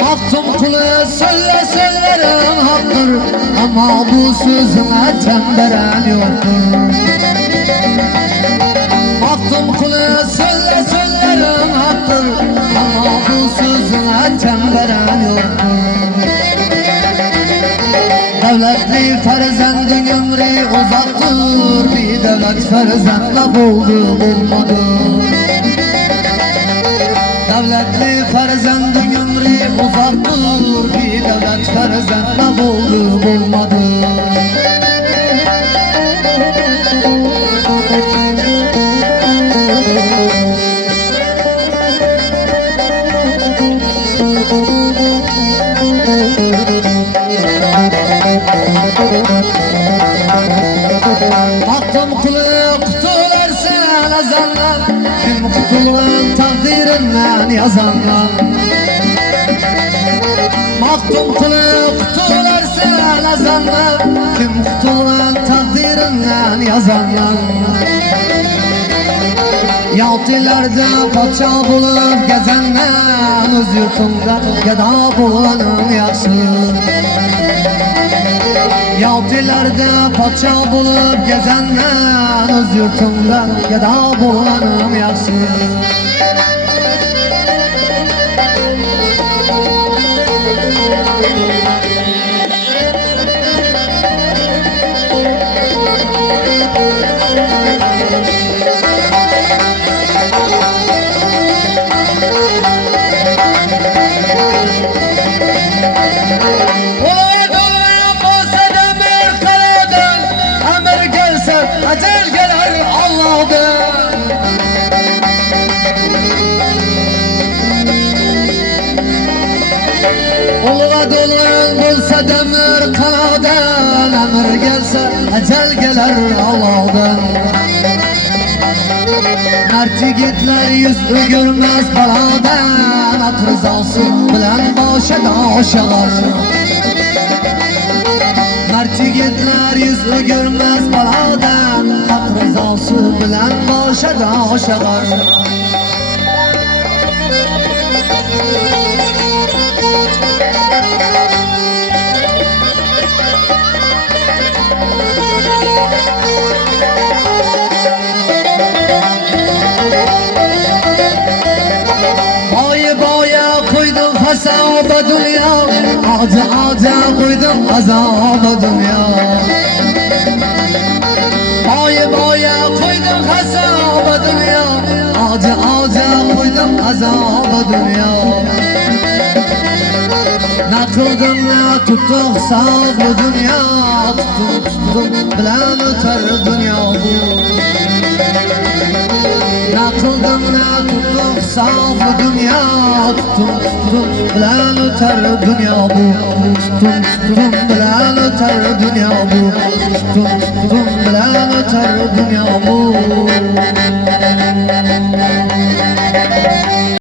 Maftun kulu söylerim haktır, ama bu sözüne çemberen yoktur. Maftun kulu söylerim haktır, ama bu sözüne çemberen yoktur. Devletli ferzendin ömrü uzaktır, bir devlet ferzendle buldu bulmadı. Devletli ferzendin ömrü uzaktır, bir devlet ferzendle buldu bulmadı. Baktım kulu kutularsan azanlar, kim kutulun takdirinden yazanlar. Baktım kulu kutularsan azanlar, kim kutulun takdirinden yazanlar. Yaltılarda paça bulup gezenler, öz yurtumda geda bulanım yaxşı. Yaltılarda paça bulup gezenler, öz yurtumda geda bulanım yaxşı. Acel gelir Allah'dan. Oluğa dolan bulsa demir kanadan, emir gelse acel gelir Allah'dan. Mert yigitler yüz ögürmez baladan, at rızası bilen başa aşağır. Mert yigitler yüz ögürmez baladan, hak rızası bilen başa aşağır. Hesaba dünya, ağaca koydum azaba dünya. Boya koydum hesaba dünya, ağaca koydum azaba dünya. Ne kıldım ne tuttuk sağ bu dünya, tuttum bilen öter dünya bu. Ne kıldım ne tuttuk sağ bu dünya, tuttum bilen öter dünya bu. Tuttum bilen öter dünya bu. Tuttum bilen öter dünya bu.